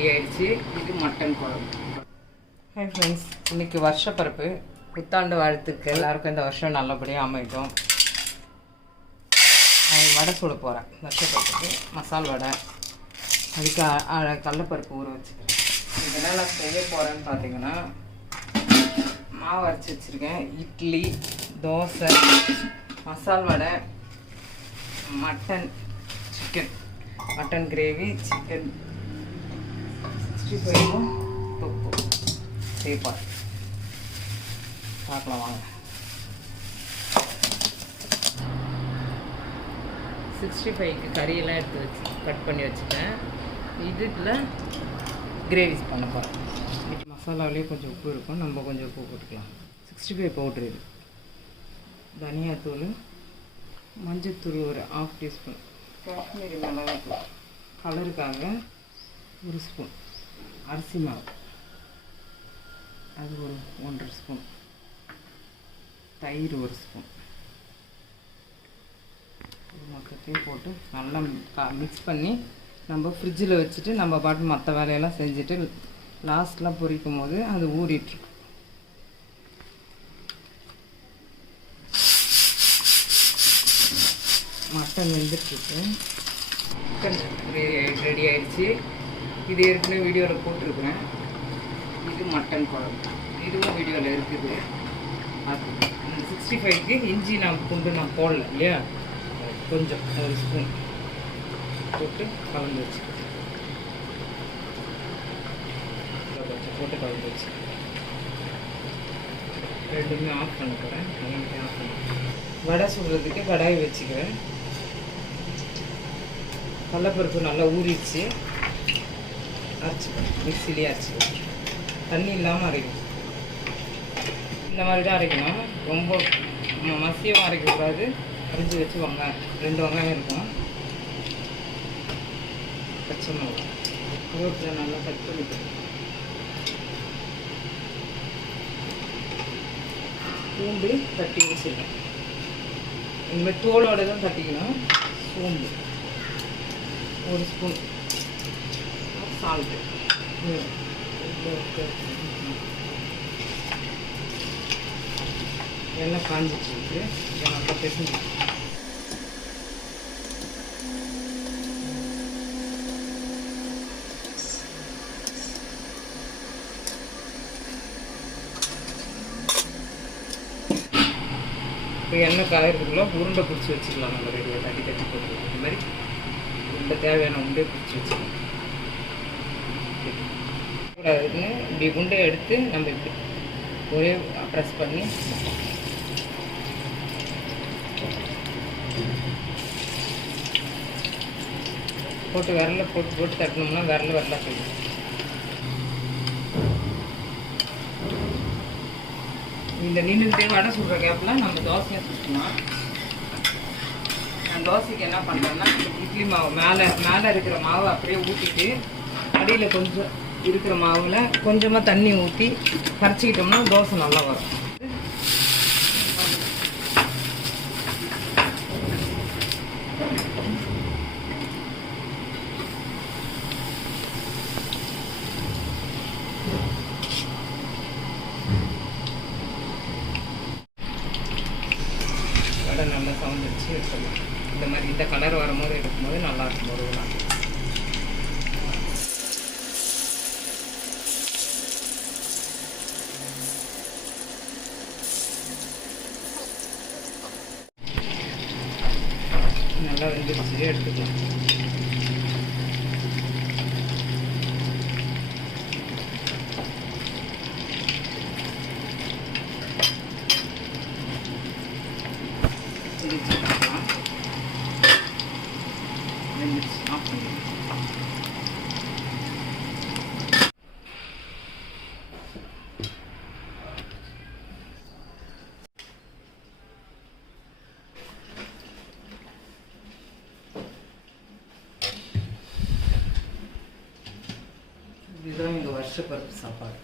Ready ஆயிடுச்சு. இது mutton குழம்பு. ஹாய் ஃப்ரெண்ட்ஸ், இன்றைக்கி வருஷப்பருப்பு புத்தாண்டு வாழ்த்துக்கள். எல்லாருக்கும் இந்த வருஷம் நல்லபடியாக அமைக்கும். வடை சுட போகிறேன். வருஷப்பருப்புக்கு மசால் வடை, அதுக்கு கடலைப்பருப்பு ஊற வச்சுக்கிறேன். இதெல்லாம் நான் செய்ய போகிறேன்னு பார்த்தீங்கன்னா, மாவு அரைச்சி வச்சுருக்கேன். இட்லி, தோசை, மசால் வடை, மட்டன் கிரேவி, சிக்கன் 65 தொப்பு செய்ப்பார். பார்க்கலாம் வாங்க. 65க்கு கறியெல்லாம் எடுத்து வச்சு கட் பண்ணி வச்சுட்டேன். இதில் கிரேவிஸ் பண்ண போகிறேன். மசாலாவிலே கொஞ்சம் உப்பு இருக்கும், நம்ம கொஞ்சம் உப்பு போட்டுக்கலாம். 65 பவுட்ரு இது. தனியாத்தூள், மஞ்சத்தூள் ஒரு 1/2 டீஸ்பூன், காஷ்மீரி மிளகாத்தூள் கலருக்காக 1 ஸ்பூன், அரிசி மாவு அது ஒரு 1.5 ஸ்பூன், தயிர் 1 ஸ்பூன். மொத்தத்தையும் போட்டு நல்லா மிக்ஸ் பண்ணி நம்ம ஃப்ரிட்ஜில் வச்சுட்டு நம்ம பாட்டு மற்ற வேலையெல்லாம் செஞ்சுட்டு லாஸ்ட்லாம் பொரிக்கும் போது அது ஊறிட்டுருக்கும். மட்டன் வெந்துட்டுருக்கு. சிக்கன் ரெடி ஆயிடுச்சு. இது ஏற்கனவே வீடியோவில் போட்டிருக்கிறேன். இது மட்டன் குழம்பு, இதுவும் வீடியோவில் இருக்குது. அது 65க்கு இஞ்சி பூண்டு நான் போடல இல்லையா, கொஞ்சம் 1 ஸ்பூன் போட்டு கலந்து வச்சுக்கிறேன். கொஞ்சம் போட்டு கலந்து வச்சுக்கிறேன். ரெண்டுமே ஆஃப் பண்ண போகிறேன். ஆஃப் பண்ண வடை சுடுறதுக்கு கடாய் வச்சுக்கிறேன். கடலைப்பருப்பு நல்லா ஊறிடுச்சு. அரைச்சிக்கிறேன், மிக்சிலேயே அரைச்சிக்கிறேன். தண்ணி இல்லாமல் அரைக்கணும். இந்த மாதிரி தான் அரைக்கணும். ரொம்ப மசியமாக அரைக்கக்கூடாது. அரிஞ்சு வச்சு வெங்காயம் 2 வெங்காயம் இருக்கும். பச்சை மிளகா ரோட்டில் நல்லா கட் பண்ணிக்கிறேன். பூண்டு தட்டி வச்சுருக்கேன். இனிமேல் தோலோடு தான் தட்டிக்கணும். சோம்பு 1 ஸ்பூன், சால்ட்டு, எல்லாம் காஞ்சிச்சு. இதை நல்லா பேசணும். இப்போ எண்ணெய் காயறதுக்குள்ள உருண்டை பிடிச்சி வச்சுக்கலாம். நம்ம ரெடியாக தட்டி போட்டுக்கலாம். இந்த மாதிரி உருண்டை தேவையான உருண்டை பிடிச்சி வச்சுக்கலாம். கூடாதுன்னு இப்படி உருண்டையை எடுத்து நம்ம இப்படி ஒரே ப்ரெஸ் பண்ணி போட்டு விரல போட்டு தட்டினோம்னா விரல போயிடும். இந்த நின்றுக்கிட்டே வடை சுடுற கேப்பில் நம்ம தோசையை சுற்றலாம். நான் தோசைக்கு என்ன பண்ணுறேன்னா, இட்லி மாவு மேலே இருக்கிற மாவு அப்படியே ஊற்றிட்டு அடியில் கொஞ்சம் இருக்கிற மாவில் கொஞ்சமாக தண்ணி ஊற்றி கரைச்சிக்கிட்டோம்னா தோசை நல்லா வரும். நல்லா சவுண்ட் வச்சு எடுத்துடலாம். இந்த மாதிரி இந்த கலர் வரும்போது எடுக்கும்போது நல்லா இருக்கும். ஒருவலாம் நல்லா வெந்துருச்சு, எடுத்துக்கலாம். இதுதான் எங்கள் வருஷப்பருப்பு சாப்பாடு.